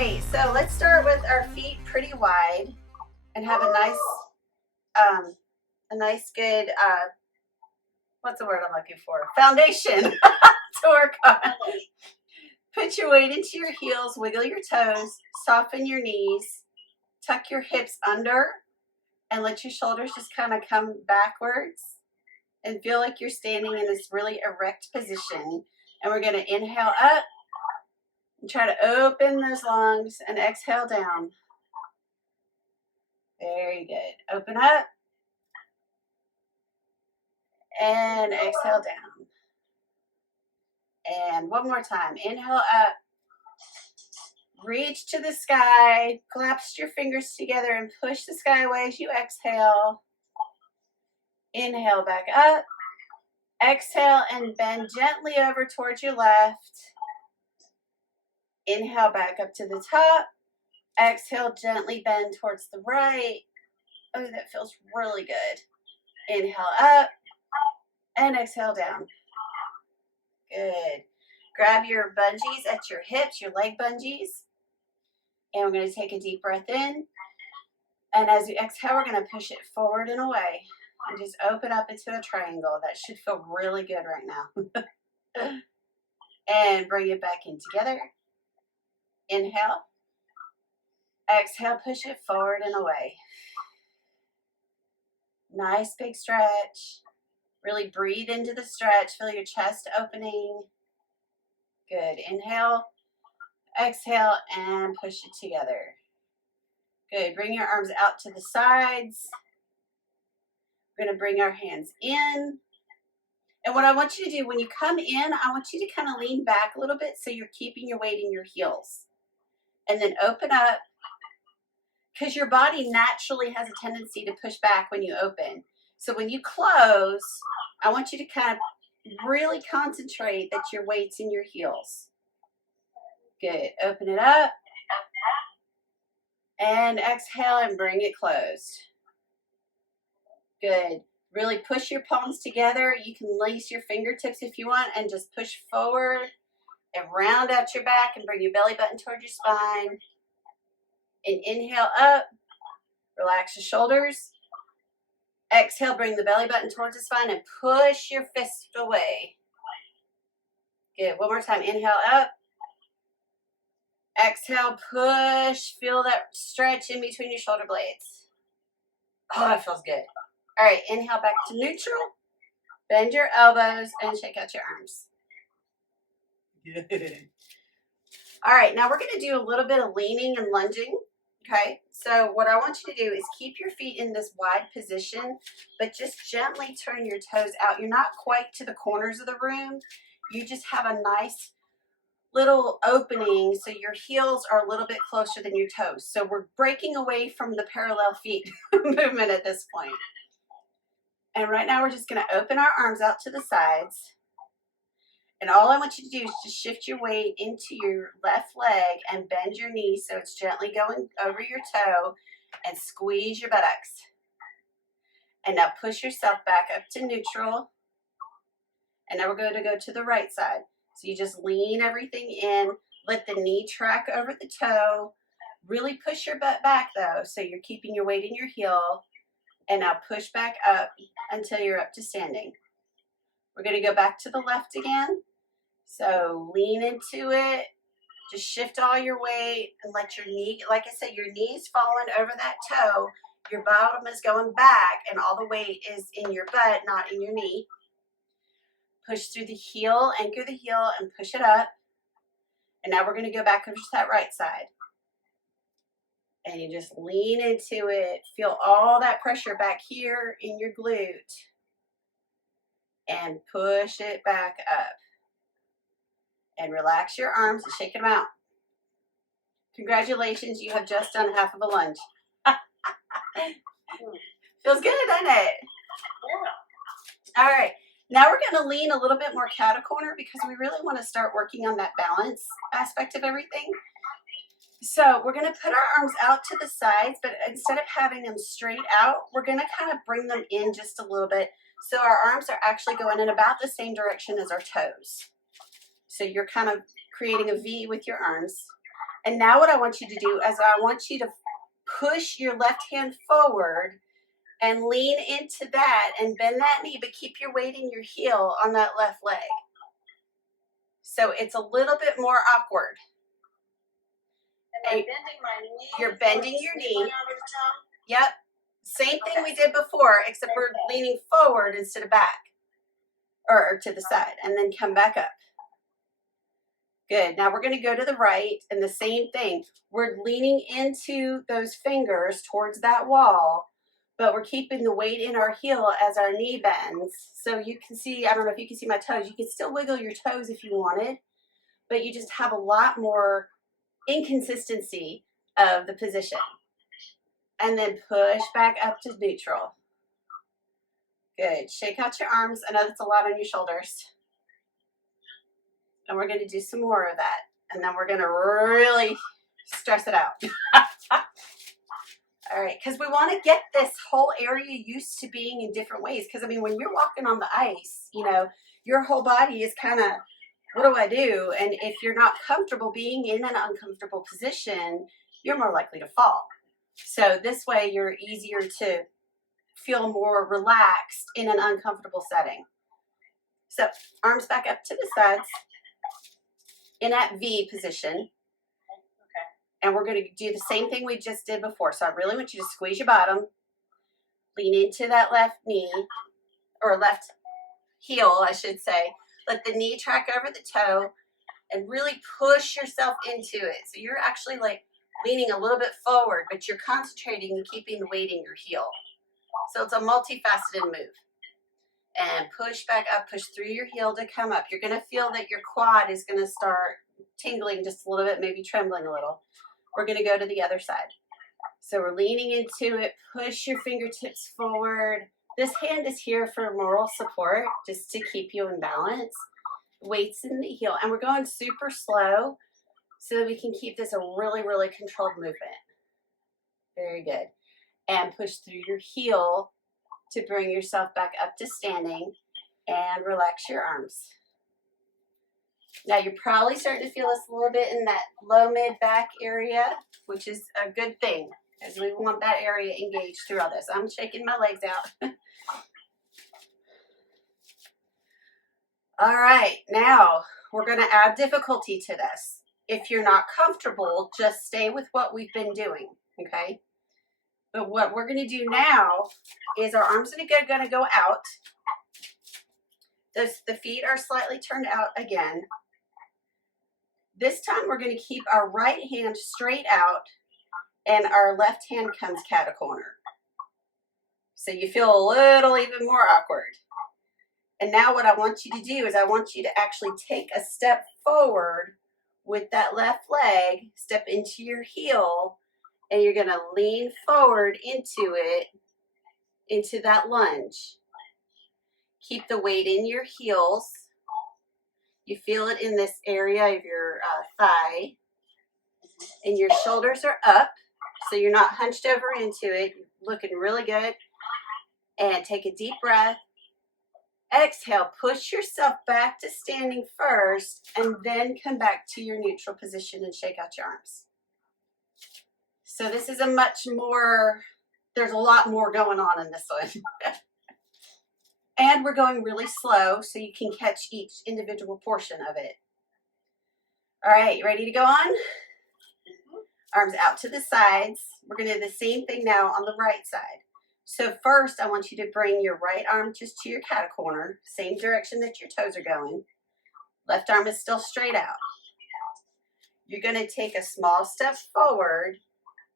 right, so let's start with our feet pretty wide and have a nice good, what's the word I'm looking for? Foundation to work on. Put your weight into your heels, wiggle your toes, soften your knees, tuck your hips under, and let your shoulders just kind of come backwards and feel like you're standing in this really erect position. And we're going to inhale up and try to open those lungs and exhale down. Very good. Open up and exhale down. And one more time. Inhale up. Reach to the sky. Collapse your fingers together and push the sky away as you exhale. Inhale back up. Exhale and bend gently over towards your left. Inhale back up to the top. Exhale, gently bend towards the right. Oh, that feels really good. Inhale up and exhale down. Good. Grab your bungees at your hips, your leg bungees. And we're going to take a deep breath in. And as you exhale, we're going to push it forward and away. And just open up into a triangle. That should feel really good right now. And bring it back in together. Inhale. Exhale, push it forward and away. Nice big stretch. Really breathe into the stretch. Feel your chest opening. Good. Inhale. Exhale and push it together. Good. Bring your arms out to the sides. We're going to bring our hands in. And what I want you to do when you come in, I want you to kind of lean back a little bit so you're keeping your weight in your heels. And then open up, because your body naturally has a tendency to push back when you open. So when you close, I want you to kind of really concentrate that your weight's in your heels. Good. Open it up. And exhale and bring it closed. Good. Really push your palms together. You can lace your fingertips if you want and just push forward and round out your back and bring your belly button toward your spine. And inhale up. Relax your shoulders. Exhale, bring the belly button towards the spine and push your fist away. Good. One more time. Inhale up. Exhale, push. Feel that stretch in between your shoulder blades. Oh, that feels good. All right, inhale back to neutral. Bend your elbows and shake out your arms. Good. All right, now we're going to do a little bit of leaning and lunging. Okay, so what I want you to do is keep your feet in this wide position, but just gently turn your toes out. You're not quite to the corners of the room. You just have a nice little opening so your heels are a little bit closer than your toes. So we're breaking away from the parallel feet movement at this point. And right now we're just going to open our arms out to the sides. And all I want you to do is just shift your weight into your left leg and bend your knee so it's gently going over your toe and squeeze your buttocks. And now push yourself back up to neutral. And now we're going to go to the right side. So you just lean everything in, let the knee track over the toe. Really push your butt back though, so you're keeping your weight in your heel. And now push back up until you're up to standing. We're going to go back to the left again. So lean into it. Just shift all your weight and let your knee, like I said, your knee's falling over that toe. Your bottom is going back and all the weight is in your butt, not in your knee. Push through the heel, anchor the heel, and push it up. And now we're going to go back over to that right side. And you just lean into it. Feel all that pressure back here in your glute. And push it back up. And relax your arms and shake them out. Congratulations, you have just done half of a lunge. Feels good, doesn't it? Yeah. All right. Now we're going to lean a little bit more cat-a-corner because we really want to start working on that balance aspect of everything. So we're going to put our arms out to the sides, but instead of having them straight out, we're going to kind of bring them in just a little bit. So our arms are actually going in about the same direction as our toes. So you're kind of creating a V with your arms. And now what I want you to do is I want you to push your left hand forward and lean into that and bend that knee, but keep your weight in your heel on that left leg. So it's a little bit more awkward. Am I bending my knee? You're bending your knee. Yep. Same thing we did before, except we're leaning forward instead of back. Or to the side, and then come back up. Good. Now we're going to go to the right, and the same thing. We're leaning into those fingers towards that wall, but we're keeping the weight in our heel as our knee bends. So you can see, I don't know if you can see my toes, you can still wiggle your toes if you wanted, but you just have a lot more inconsistency of the position. And then push back up to neutral. Good. Shake out your arms. I know that's a lot on your shoulders. And we're going to do some more of that. And then we're going to really stress it out. All right. Because we want to get this whole area used to being in different ways. Because, I mean, when you're walking on the ice, you know, your whole body is kind of, what do I do? And if you're not comfortable being in an uncomfortable position, you're more likely to fall. So this way you're easier to feel more relaxed in an uncomfortable setting. So arms back up to the sides in that V position. Okay. And we're going to do the same thing we just did before. So I really want you to squeeze your bottom, lean into that left knee, or left heel, I should say. Let the knee track over the toe and really push yourself into it. So you're actually like leaning a little bit forward, but you're concentrating and keeping the weight in your heel. So it's a multifaceted move. And push back up, push through your heel to come up. You're going to feel that your quad is going to start tingling just a little bit, maybe trembling a little. We're going to go to the other side. So we're leaning into it. Push your fingertips forward. This hand is here for moral support, just to keep you in balance. Weights in the heel. And we're going super slow so that we can keep this a really, really controlled movement. Very good. And push through your heel to bring yourself back up to standing and relax your arms. Now you're probably starting to feel this a little bit in that low mid back area, which is a good thing because we want that area engaged through all this. I'm shaking my legs out. All right, now we're going to add difficulty to this. If you're not comfortable, just stay with what we've been doing, okay? But what we're going to do now is our arms are going to go out. The feet are slightly turned out again. This time we're going to keep our right hand straight out and our left hand comes cat-a-corner. So you feel a little even more awkward. And now what I want you to do is I want you to actually take a step forward with that left leg, step into your heel, and you're going to lean forward into it, into that lunge. Keep the weight in your heels. You feel it in this area of your thigh. And your shoulders are up, so you're not hunched over into it. You're looking really good. And take a deep breath. Exhale, push yourself back to standing first, and then come back to your neutral position and shake out your arms. So this is a much more, there's a lot more going on in this one. And we're going really slow so you can catch each individual portion of it. All right, you ready to go on? Arms out to the sides. We're going to do the same thing now on the right side. So first, I want you to bring your right arm just to your cat-a-corner, same direction that your toes are going. Left arm is still straight out. You're going to take a small step forward,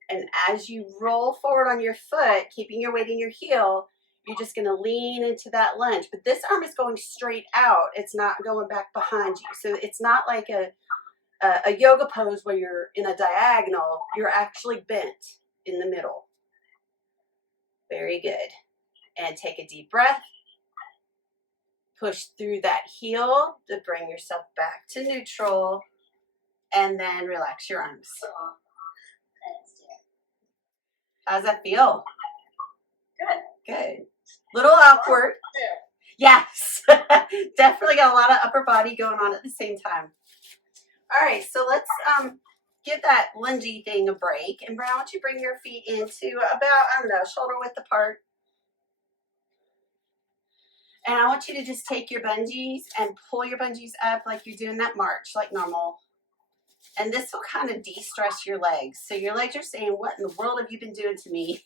and as you roll forward on your foot, keeping your weight in your heel, you're just going to lean into that lunge. But this arm is going straight out. It's not going back behind you. So it's not like a yoga pose where you're in a diagonal. You're actually bent in the middle. Very good. And take a deep breath. Push through that heel to bring yourself back to neutral. And then relax your arms. How does that feel? Good. Good. Little awkward. Yes. Definitely got a lot of upper body going on at the same time. All right, so let's give that lungy thing a break. And I want you to bring your feet into about, I don't know, shoulder width apart. And I want you to just take your bungees and pull your bungees up like you're doing that march, like normal. And this will kind of de-stress your legs. So your legs are saying, what in the world have you been doing to me?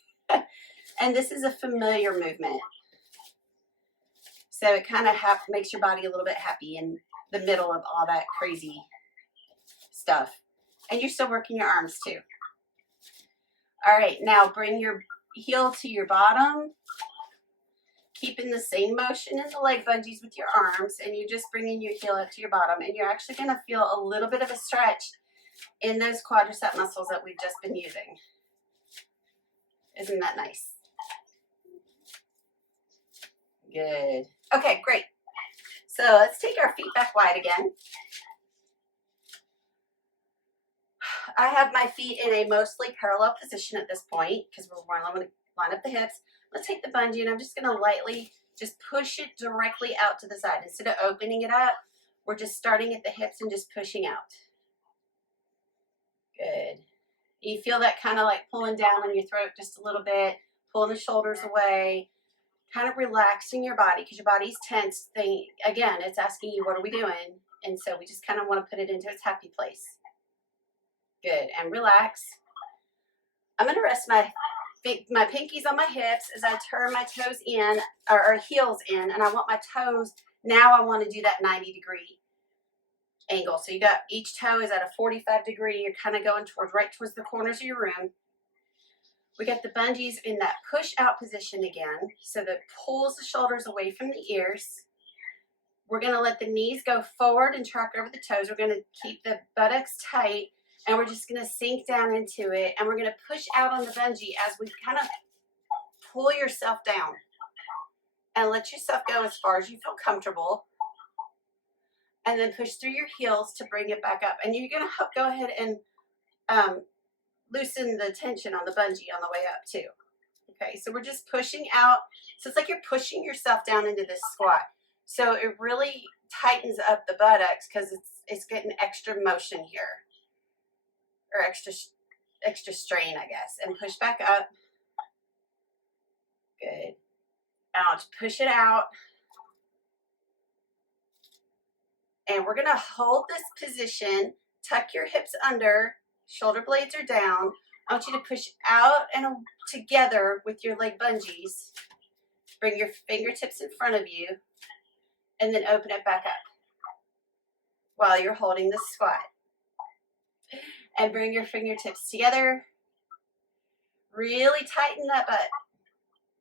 And this is a familiar movement. So it kind of makes your body a little bit happy in the middle of all that crazy stuff. And you're still working your arms too. All right, now bring your heel to your bottom. Keeping the same motion in the leg bungees with your arms, and you're just bringing your heel up to your bottom, and you're actually going to feel a little bit of a stretch in those quadricep muscles that we've just been using. Isn't that nice? Good. Okay, great. So let's take our feet back wide again. I have my feet in a mostly parallel position at this point because we're going to line up the hips. Let's take the bungee, and I'm just going to lightly just push it directly out to the side. Instead of opening it up, we're just starting at the hips and just pushing out. Good. You feel that kind of like pulling down on your throat just a little bit, pulling the shoulders away, kind of relaxing your body because your body's tense. Again, it's asking you, what are we doing? And so we just kind of want to put it into its happy place. Good. And relax. I'm going to rest my pinkies on my hips as I turn my toes in, or heels in, and I want my toes, now I want to do that 90-degree angle. So you got each toe is at a 45-degree. You're kind of going right towards the corners of your room. We got the bungees in that push out position again. So that pulls the shoulders away from the ears. We're going to let the knees go forward and track over the toes. We're going to keep the buttocks tight. And we're just going to sink down into it. And we're going to push out on the bungee as we kind of pull yourself down. And let yourself go as far as you feel comfortable. And then push through your heels to bring it back up. And you're going to go ahead and loosen the tension on the bungee on the way up too. Okay, so we're just pushing out. So it's like you're pushing yourself down into this squat. So it really tightens up the buttocks because it's getting extra motion here. Or extra strain, I guess. And push back up. Good. Now push it out. And we're going to hold this position. Tuck your hips under. Shoulder blades are down. I want you to push out and together with your leg bungees. Bring your fingertips in front of you. And then open it back up. While you're holding the squat. And bring your fingertips together. Really tighten that butt.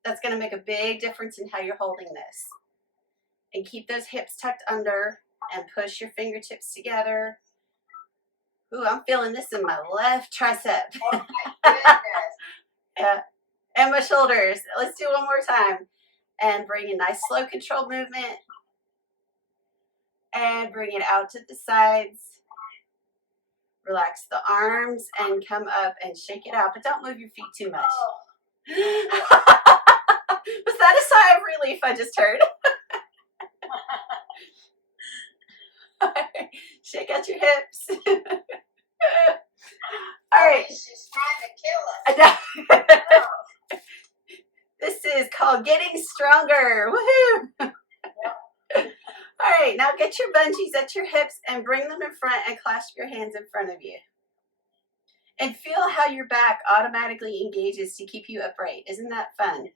That's going to make a big difference in how you're holding this. And keep those hips tucked under and push your fingertips together. Ooh, I'm feeling this in my left tricep. Oh my goodness. Yeah. And my shoulders. Let's do one more time. And bring a nice slow controlled movement. And bring it out to the sides. Relax the arms and come up and shake it out, but don't move your feet too much. Oh. Was that a sigh of relief I just heard? Shake out your hips. All right. She's trying to kill us. Oh. This is called getting stronger. Woohoo! Yep. All right, now get your bungees at your hips and bring them in front and clasp your hands in front of you. And feel how your back automatically engages to keep you upright. Isn't that fun?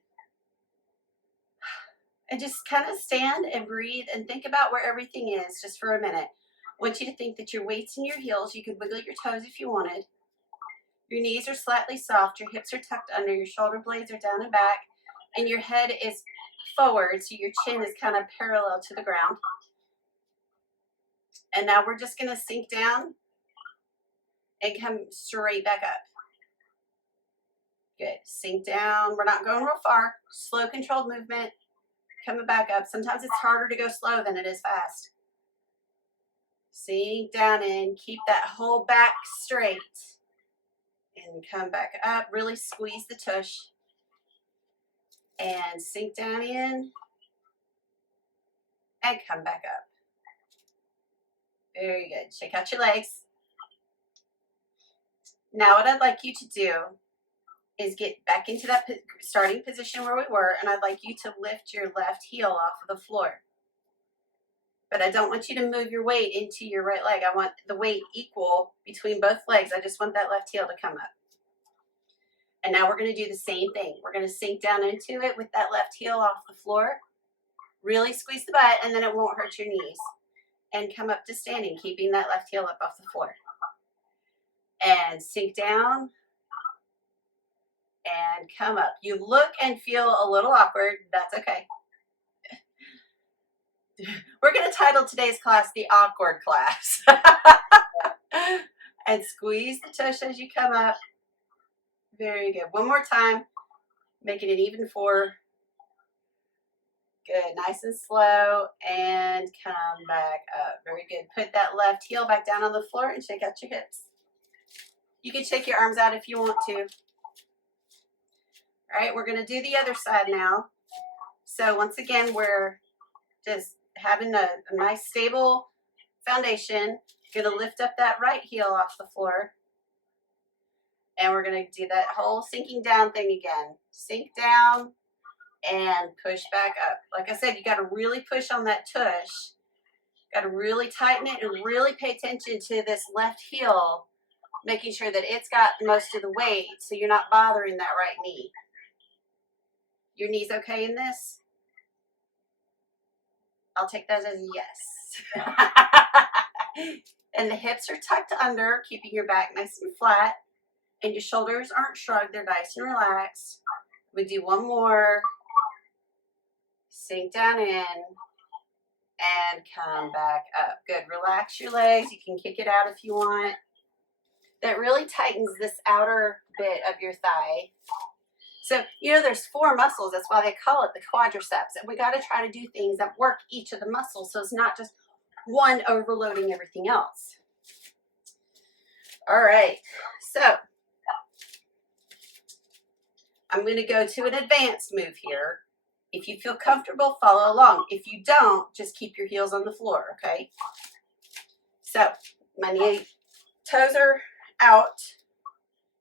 And just kind of stand and breathe and think about where everything is just for a minute. I want you to think that your weight's in your heels. You could wiggle your toes if you wanted. Your knees are slightly soft. Your hips are tucked under. Your shoulder blades are down and back. And your head is forward, so your chin is kind of parallel to the ground. And now we're just going to sink down and come straight back up. Good. Sink down. We're not going real far. Slow, controlled movement. Coming back up. Sometimes it's harder to go slow than it is fast. Sink down and keep that whole back straight. And come back up. Really squeeze the tush. And sink down in. And come back up. Very good. Shake out your legs. Now what I'd like you to do is get back into that starting position where we were, and I'd like you to lift your left heel off of the floor. But I don't want you to move your weight into your right leg. I want the weight equal between both legs. I just want that left heel to come up. And now we're going to do the same thing. We're going to sink down into it with that left heel off the floor. Really squeeze the butt, and then it won't hurt your knees. And come up to standing, keeping that left heel up off the floor. And sink down. And come up. You look and feel a little awkward. That's okay. We're going to title today's class the awkward class. And squeeze the tush as you come up. Very good. One more time. Making it even 4. Good. Nice and slow. And come back up. Very good. Put that left heel back down on the floor and shake out your hips. You can shake your arms out if you want to. All right, we're going to do the other side now. So once again, we're just having a nice stable foundation. You're going to lift up that right heel off the floor. And we're going to do that whole sinking down thing again. Sink down and push back up. Like I said, you got to really push on that tush. Got to really tighten it and really pay attention to this left heel, making sure that it's got most of the weight so you're not bothering that right knee. Your knee's okay in this? I'll take that as a yes. And the hips are tucked under, keeping your back nice and flat. And your shoulders aren't shrugged, they're nice and relaxed. We do one more. Sink down in. And come back up. Good. Relax your legs. You can kick it out if you want. That really tightens this outer bit of your thigh. So, you know, there's 4 muscles. That's why they call it the quadriceps. And we got to try to do things that work each of the muscles. So it's not just one overloading everything else. All right. So I'm going to go to an advanced move here. If you feel comfortable, follow along. If you don't, just keep your heels on the floor, okay? So my toes are out.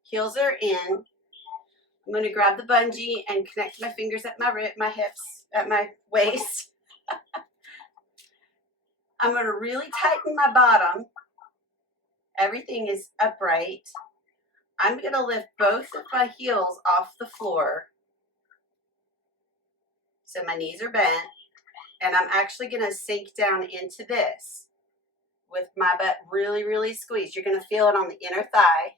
Heels are in. I'm going to grab the bungee and connect my fingers at my hips, at my waist. I'm going to really tighten my bottom. Everything is upright. I'm going to lift both of my heels off the floor. So my knees are bent. And I'm actually going to sink down into this with my butt really, really squeezed. You're going to feel it on the inner thigh.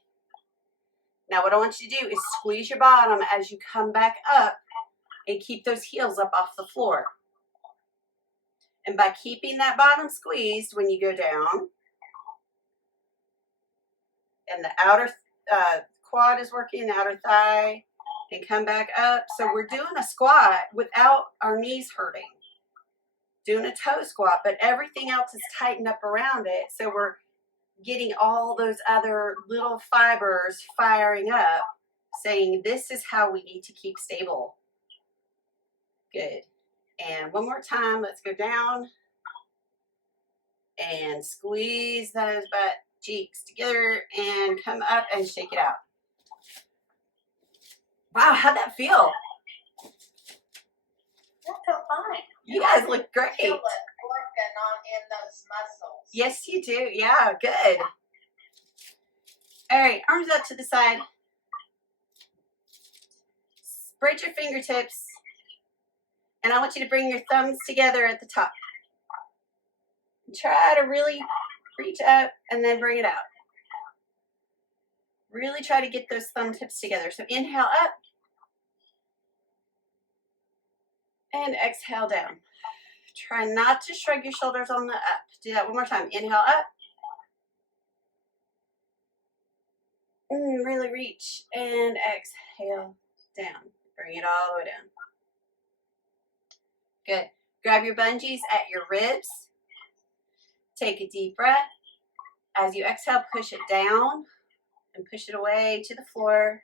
Now what I want you to do is squeeze your bottom as you come back up and keep those heels up off the floor. And by keeping that bottom squeezed when you go down, and the outer quad is working, the outer thigh, and come back up. So we're doing a squat without our knees hurting. Doing a toe squat, but everything else is tightened up around it. So we're getting all those other little fibers firing up, saying this is how we need to keep stable. Good. And one more time, let's go down and squeeze those butt cheeks together and come up and shake it out. Wow, how'd that feel? That felt fine. You guys look great. I feel it working on in those muscles. Yes, you do. Yeah, good. All right, arms out to the side. Spread your fingertips. And I want you to bring your thumbs together at the top. Try to really reach up and then bring it out. Really try to get those thumb tips together. So inhale up. And exhale down. Try not to shrug your shoulders on the up. Do that one more time. Inhale up. Really reach and exhale down. Bring it all the way down. Good. Grab your bungees at your ribs. Take a deep breath. As you exhale, push it down and push it away to the floor.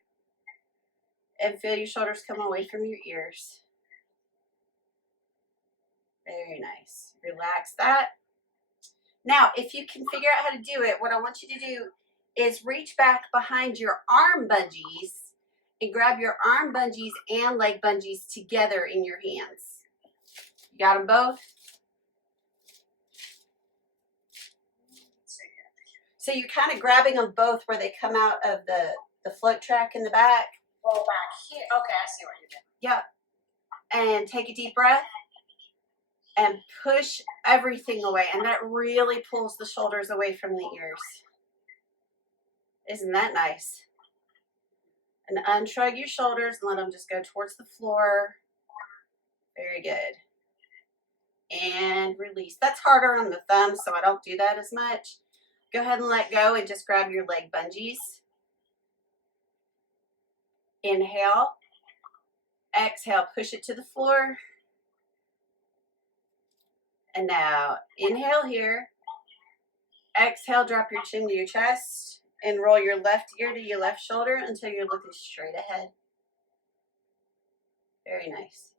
And feel your shoulders come away from your ears. Very nice. Relax that. Now, if you can figure out how to do it, what I want you to do is reach back behind your arm bungees and grab your arm bungees and leg bungees together in your hands. You got them both? So you're kind of grabbing them both where they come out of the float track in the back. Roll back here. Okay, I see what you're doing. Yep. And take a deep breath and push everything away. And that really pulls the shoulders away from the ears. Isn't that nice? And unshrug your shoulders and let them just go towards the floor. Very good. And release. That's harder on the thumb, so I don't do that as much. Go ahead and let go and just grab your leg bungees. Inhale. Exhale, push it to the floor. And now inhale here. Exhale, drop your chin to your chest and roll your left ear to your left shoulder until you're looking straight ahead. Very nice.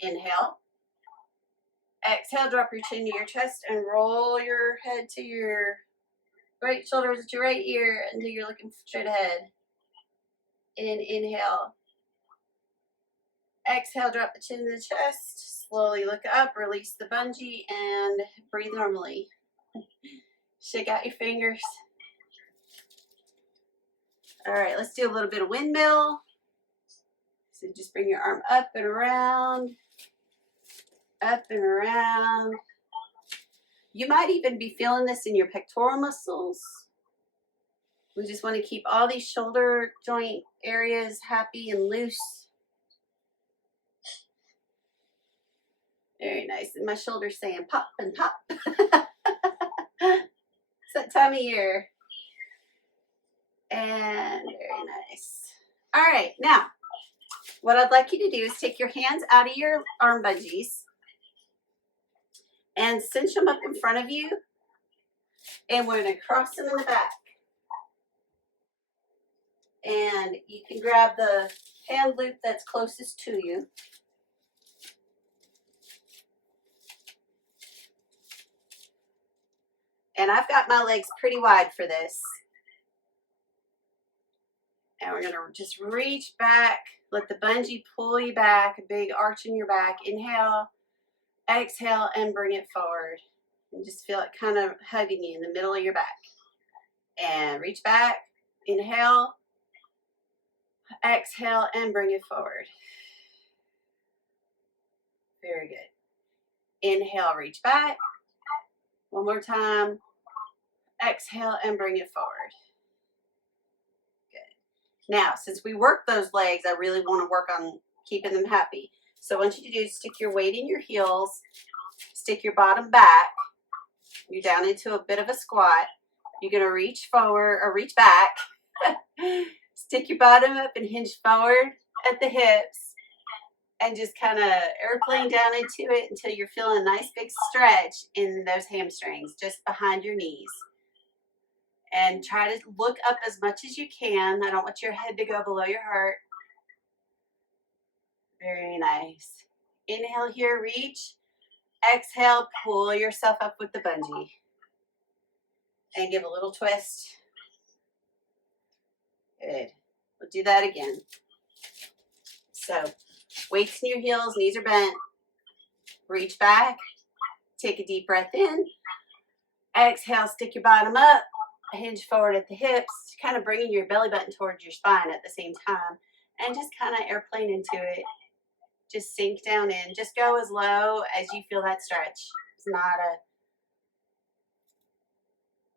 Inhale. Exhale, drop your chin to your chest and roll your head to your right shoulder to your right ear until you're looking straight ahead. Inhale. Exhale, drop the chin to the chest. Slowly look up, release the bungee, and breathe normally. Shake out your fingers. All right, let's do a little bit of windmill. So just bring your arm up and around. Up and around. You might even be feeling this in your pectoral muscles. We just want to keep all these shoulder joint areas happy and loose. Very nice. And my shoulder's saying pop and pop. It's that time of year. And very nice. All right, now, what I'd like you to do is take your hands out of your arm bungees and cinch them up in front of you, and we're going to cross them in the back. And you can grab the hand loop that's closest to you. And I've got my legs pretty wide for this. And we're going to just reach back, let the bungee pull you back, a big arch in your back. Inhale, exhale, and bring it forward. And just feel it kind of hugging you in the middle of your back. And reach back, inhale, exhale, and bring it forward. Very good. Inhale, reach back. One more time. Exhale, and bring it forward. Good. Now, since we work those legs, I really want to work on keeping them happy. So I want you to do is stick your weight in your heels, stick your bottom back. You're down into a bit of a squat. You're going to reach forward or reach back. Stick your bottom up and hinge forward at the hips. And just kind of airplane down into it until you're feeling a nice big stretch in those hamstrings, just behind your knees. And try to look up as much as you can. I don't want your head to go below your heart. Very nice. Inhale here, reach. Exhale, pull yourself up with the bungee. And give a little twist. Good. We'll do that again. So, weights in your heels, knees are bent. Reach back. Take a deep breath in. Exhale, stick your bottom up. Hinge forward at the hips. Kind of bringing your belly button towards your spine at the same time. And just kind of airplane into it. Just sink down in. Just go as low as you feel that stretch. It's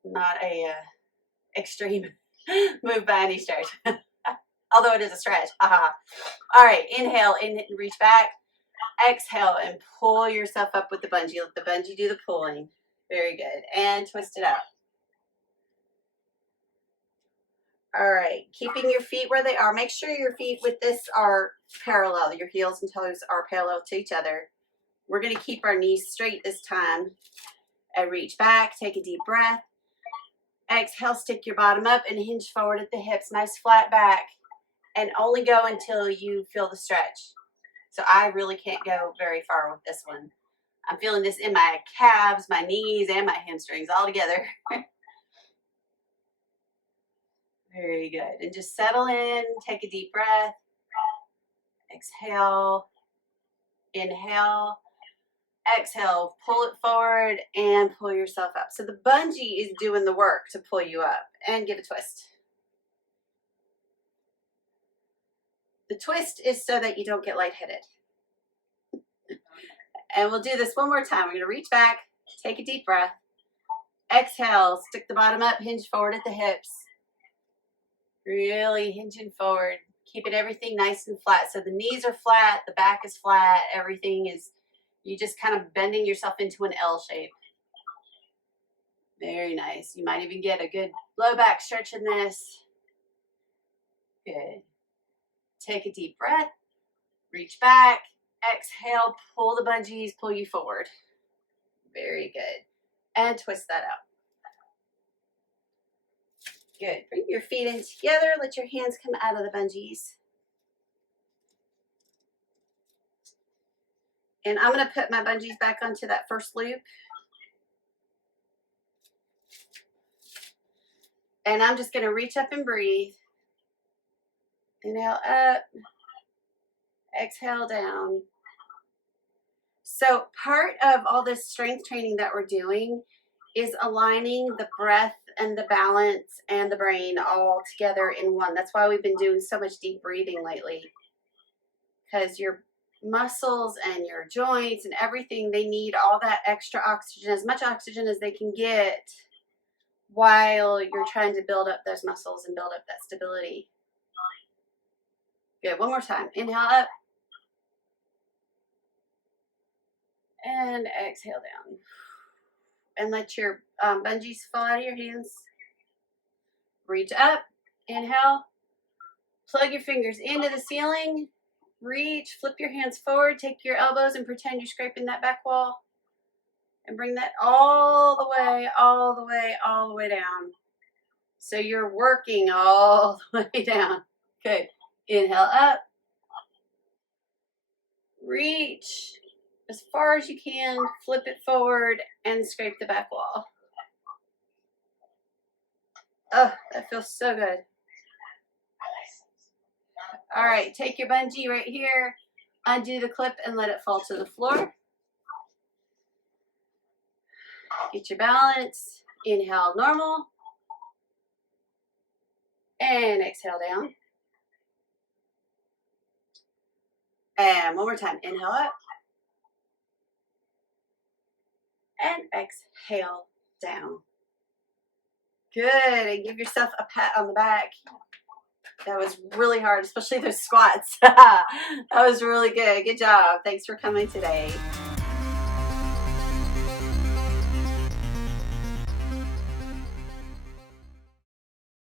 not a extreme move by any stretch. Although it is a stretch. Aha. All right, inhale, reach back. Exhale and pull yourself up with the bungee. Let the bungee do the pulling. Very good. And twist it out. All right, keeping your feet where they are. Make sure your feet with this are parallel. Your heels and toes are parallel to each other. We're going to keep our knees straight this time. And reach back, take a deep breath. Exhale, stick your bottom up and hinge forward at the hips. Nice flat back. And only go until you feel the stretch. So I really can't go very far with this one. I'm feeling this in my calves, my knees, and my hamstrings all together. Very good. And just settle in, take a deep breath. Exhale, inhale, exhale, pull it forward and pull yourself up. So the bungee is doing the work to pull you up, and give a twist. The twist is so that you don't get lightheaded. And we'll do this one more time. We're going to reach back, take a deep breath, exhale, stick the bottom up, hinge forward at the hips. Really hinging forward, keeping everything nice and flat. So the knees are flat, the back is flat, everything is, you just kind of bending yourself into an L shape. Very nice. You might even get a good low back stretch in this. Good. Take a deep breath, reach back, exhale, pull the bungees, pull you forward. Very good. And twist that out. Good. Bring your feet in together. Let your hands come out of the bungees. And I'm going to put my bungees back onto that first loop. And I'm just going to reach up and breathe. Inhale up. Exhale down. So part of all this strength training that we're doing is aligning the breath and the balance and the brain all together in one. That's why we've been doing so much deep breathing lately. Because your muscles and your joints and everything, they need all that extra oxygen, as much oxygen as they can get, while you're trying to build up those muscles and build up that stability. Good. One more time. Inhale up. And exhale down. And let your bungees fall out of your hands. Reach up. Inhale. Plug your fingers into the ceiling. Reach. Flip your hands forward. Take your elbows and pretend you're scraping that back wall. And bring that all the way, all the way, all the way down. So you're working all the way down. Good. Inhale up. Reach as far as you can, flip it forward, and scrape the back wall. Oh, that feels so good. All right, take your bungee right here, undo the clip, and let it fall to the floor. Get your balance. Inhale, normal. And exhale down. And one more time. Inhale up. And exhale down. Good. And give yourself a pat on the back. That was really hard, especially those squats. That was really good. Good job. Thanks for coming today.